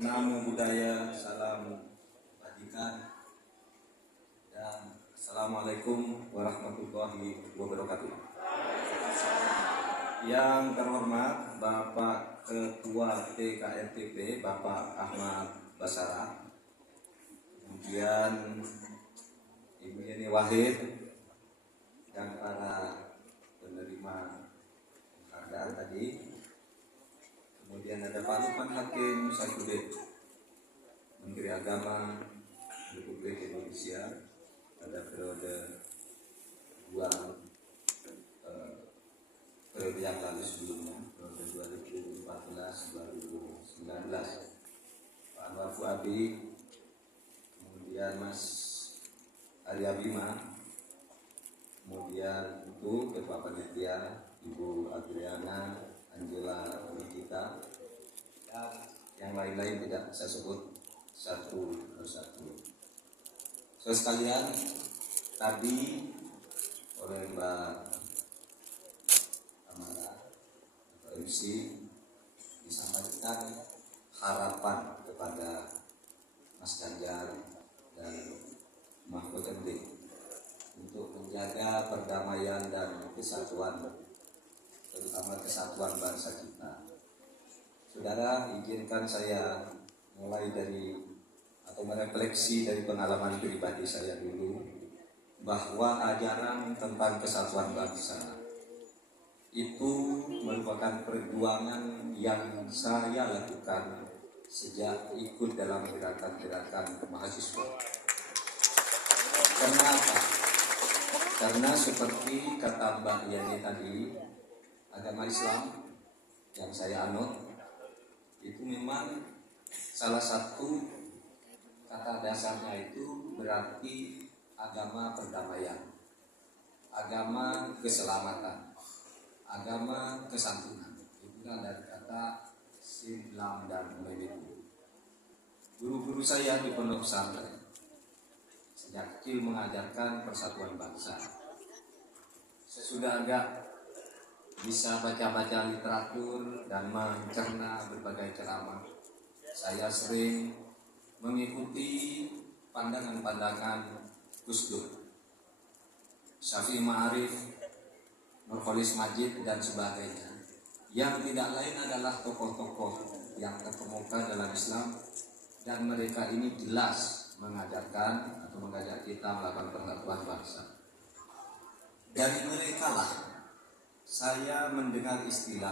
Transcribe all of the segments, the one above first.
Namo Buddhaya, salam kebajikan, dan Assalamualaikum warahmatullahi wabarakatuh. Yang terhormat Bapak Ketua TKNTP Bapak Ahmad Basara, kemudian Ibu Yeni Wahid dan para penerima penghargaan tadi. Kemudian ada Pak Lukman Hakim Saifuddin, Menteri Agama Republik Indonesia pada periode yang lalu sebelumnya, periode 2014-2019. Pak Anwar Fuadi, kemudian Mas Arya Bima, kemudian Ibu Ketua Panitia Ibu Adriana Angela Nikita, dan yang lain-lain tidak saya sebut satu persatu. Saudara sekalian, tadi oleh Mbak Amara atau MC disampaikan harapan kepada Mas Ganjar dan Mahfud MD untuk menjaga perdamaian dan kesatuan, terutama kesatuan bangsa kita. Saudara, izinkan saya mulai dari atau merefleksi dari pengalaman pribadi saya dulu, bahwa ajaran tentang kesatuan bangsa itu merupakan perjuangan yang saya lakukan sejak ikut dalam gerakan-gerakan mahasiswa. Kenapa? Karena seperti kata Mbak Yani tadi, agama Islam yang saya anut itu memang salah satu kata dasarnya itu berarti agama perdamaian, agama keselamatan, agama kesantunan. Itu dari kata Islam dan Melayu. Guru-guru saya di pondok pesantren sejak kecil mengajarkan persatuan bangsa. Sesudah agak bisa baca-baca literatur dan mencerna berbagai ceramah, saya sering mengikuti pandangan-pandangan Gus Dur, Syafi'i Ma'arif, Nurholis Majid dan sebagainya, yang tidak lain adalah tokoh-tokoh yang terkemuka dalam Islam, dan mereka ini jelas mengajarkan atau mengajak kita melakukan persatuan bangsa. Dari mereka lah saya mendengar istilah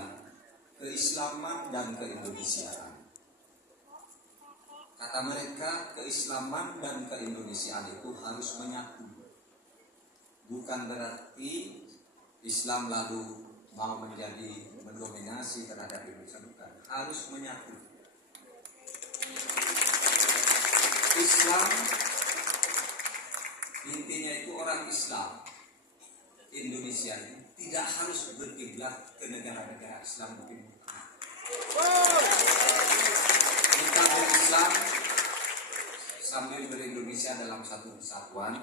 keislaman dan keindonesiaan. Kata mereka, keislaman dan keindonesiaan itu harus menyatu. Bukan berarti Islam lalu mau menjadi mendominasi terhadap Indonesia, bukan. Harus menyatu. Islam intinya itu orang Islam. Indonesia tidak harus berkiblat ke negara-negara Islam mungkin. Kita berislam sambil berindonesia dalam satu kesatuan,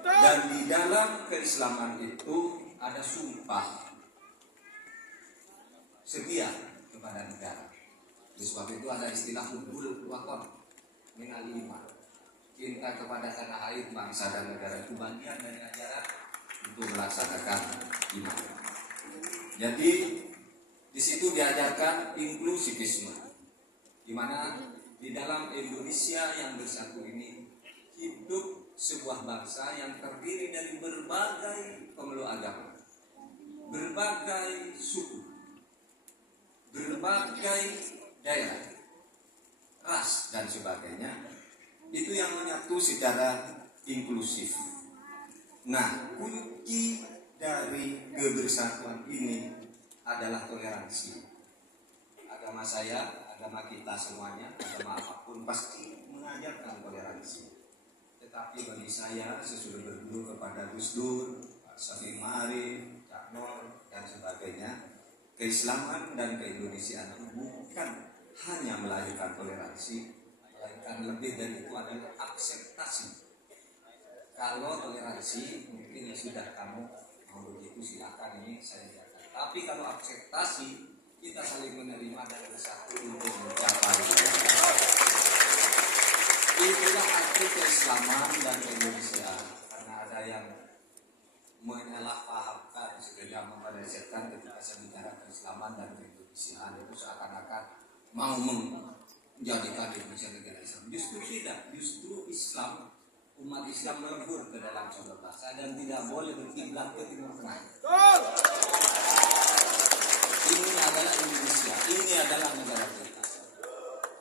dan di dalam keislaman itu ada sumpah setia kepada negara. Oleh sebab itu ada istilah hubbul waton minal iman. Cinta kepada tanah air, bangsa dan negara itu bagian dari ajaran untuk melaksanakan iman. Jadi di situ diajarkan inklusivisme, di mana di dalam Indonesia yang bersatu ini hidup sebuah bangsa yang terdiri dari berbagai pemeluk agama, berbagai suku, berbagai daerah, ras dan sebagainya. Itu yang menyatu secara inklusif. Nah, kunci dari kebersatuan ini adalah toleransi. Agama saya, agama kita semuanya, agama apapun pasti mengajarkan toleransi. Tetapi bagi saya, sesudah berguru kepada Gus Dur, Syafi'i Ma'arif, Cak Nur, dan sebagainya, keislaman dan keindonesiaan itu bukan hanya melahirkan toleransi, melainkan lebih dari itu adalah akseptasi. Kalau toleransi mungkin ya sudah, kamu mau begitu silakan, ini saya jaga. Tapi kalau akseptasi, kita saling menerima dan bersatu untuk mencapai Itulah arti keislaman dan keindonesiaan. Karena ada yang menyalahpahamkan sehingga memperlesetkan ketika saya bicara keislaman dan keindonesiaan itu seakan-akan mau menjadikan Indonesia negara Islam. Justru tidak, justru Islam, umat Islam melebur ke dalam satu bangsa dan tidak boleh berkiblat ke Timur Tengah. Ini adalah Indonesia, ini adalah negara kita.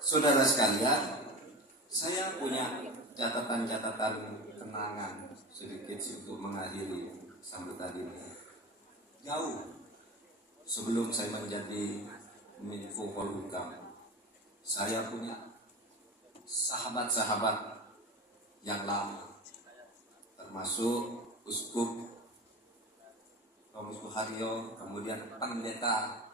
Saudara sekalian, saya punya catatan-catatan kenangan sedikit untuk mengakhiri sambutan ini. Jauh sebelum saya menjadi Menko Polhukam, saya punya sahabat-sahabat yang lama, termasuk Uskup Romus Buharyo, kemudian Pendeta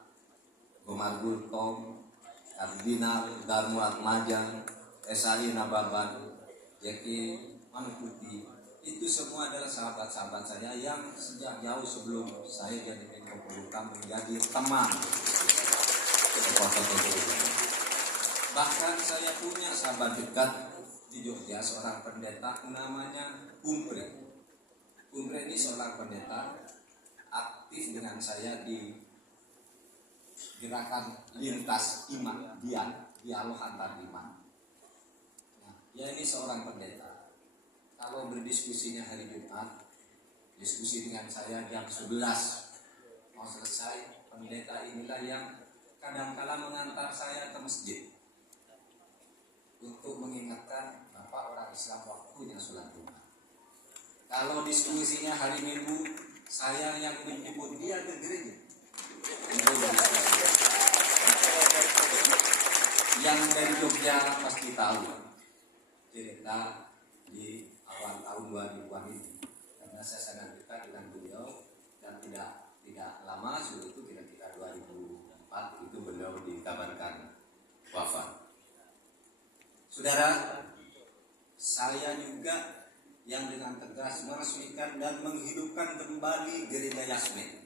Gomargul Tom, Kardinal Darmo Atmaja, SAI Nababan, Jeki Manukuti. Itu semua adalah sahabat-sahabat saya yang sejak jauh sebelum saya jadi Menko Polhukam menjadi teman. Bahkan saya punya sahabat dekat di Jogja, seorang pendeta namanya Kumpre. Kumpre ini seorang pendeta aktif dengan saya di gerakan lintas iman, dialog antar iman. Nah, dia ini seorang pendeta. Kalau berdiskusinya hari Jumat, diskusi dengan saya jam 11 mau selesai, pendeta inilah yang kadang-kala mengantar saya ke masjid untuk mengingatkan Bapak orang Islam waktunya sholat Jumat. Kalau diskusinya hari Minggu, saya yang menjemput dia ke gereja. Yang dari Jogja pasti tahu cerita di awal tahun 2000-an ini, karena saya sangat dekat dengan beliau dan tidak lama sudah itu kira-kira 2004 itu beliau dikabarkan wafat. Saudara, saya juga yang dengan tegas meresmikan dan menghidupkan kembali gereja Yasmin.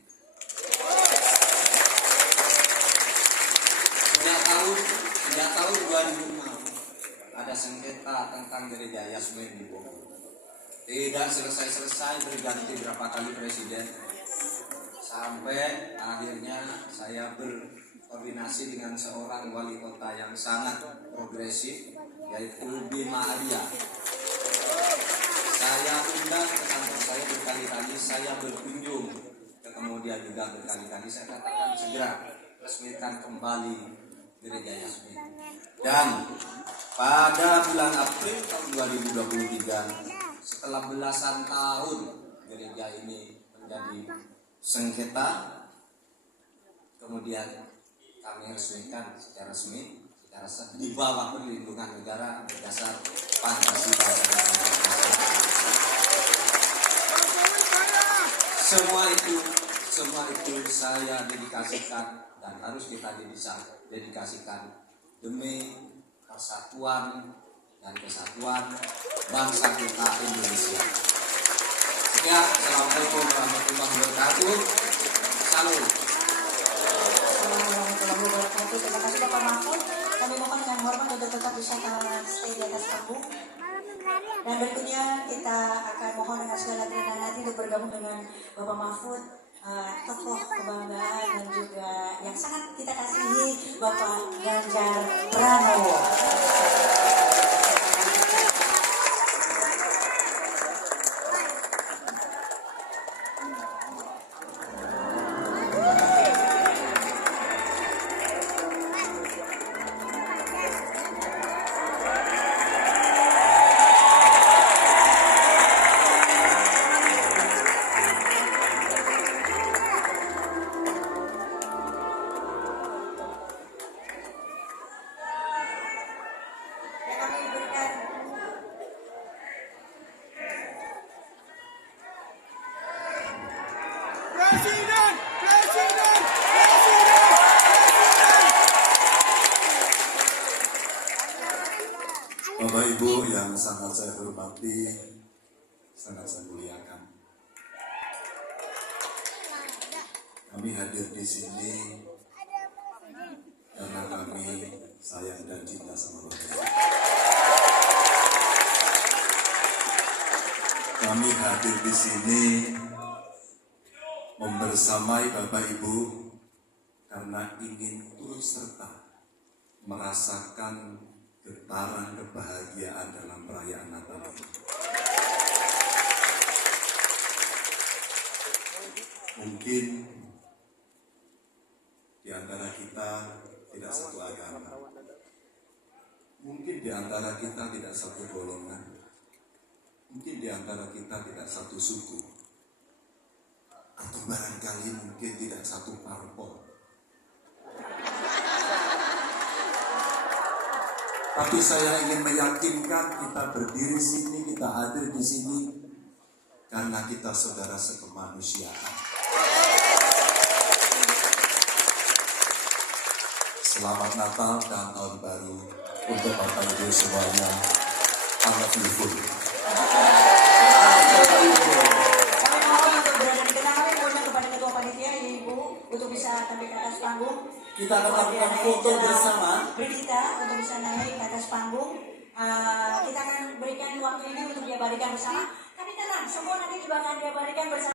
Sejak tahun 2006 ada sengketa tentang gereja Yasmin di Bogor. Tidak selesai-selesai, berganti berapa kali presiden, sampai akhirnya saya berkoordinasi dengan seorang wali kota yang sangat progresif, yaitu Bima Arya. Saya undang ke kantor saya berkali-kali, saya berkunjung ke kemudian juga berkali-kali, saya katakan segera resmikan kembali gereja Yasmin. Dan pada bulan April tahun 2023, setelah belasan tahun gereja ini menjadi sengketa, kemudian kami resmikan secara resmi, secara sah, di bawah perlindungan negara berdasar Pancasila. Semua itu saya dedikasikan dan harus kita dedikasikan demi persatuan dan kesatuan bangsa kita Indonesia. Sekian, assalamualaikum warahmatullahi wabarakatuh. Salam. Assalamualaikum warahmatullahi wabarakatuh. Terima kasih Bapak Mahfud. Kami mohon dengan hormat untuk tetap bisa stay di atas panggung. Dan berikutnya kita akan mohon dengan segala kerendahan hati untuk bergabung dengan Bapak Mahfud, tokoh kebanggaan dan juga yang sangat kita kasihi, Bapak Ganjar Pranowo. Bapak Ibu yang sangat saya hormati, sangat saya muliakan. Kami hadir di sini karena kami sayang dan cinta sama Bapak. hadir di sini membersamai Bapak Ibu karena ingin turut serta merasakan getaran kebahagiaan dalam perayaan Natal ini. Mungkin di antara kita tidak satu agama, mungkin di antara kita tidak satu golongan, mungkin di antara kita tidak satu suku, atau barangkali mungkin tidak satu parpol. Tapi saya ingin meyakinkan kita berdiri sini, kita hadir di sini karena kita saudara sekemanusiaan. Selamat Natal dan Tahun Baru untuk Bapak Ibu semuanya. I love you full. Kami mohon untuk berada di tengah, kami mohon kepada Ketua Panitia, Ibu, untuk bisa tampil ke atas panggung. Kita akan melakukan foto bersama. Berita untuk bisa naik ke atas panggung. Kita akan berikan waktu ini untuk diabadikan bersama. Tapi tenang, semua nanti juga akan diabadikan bersama.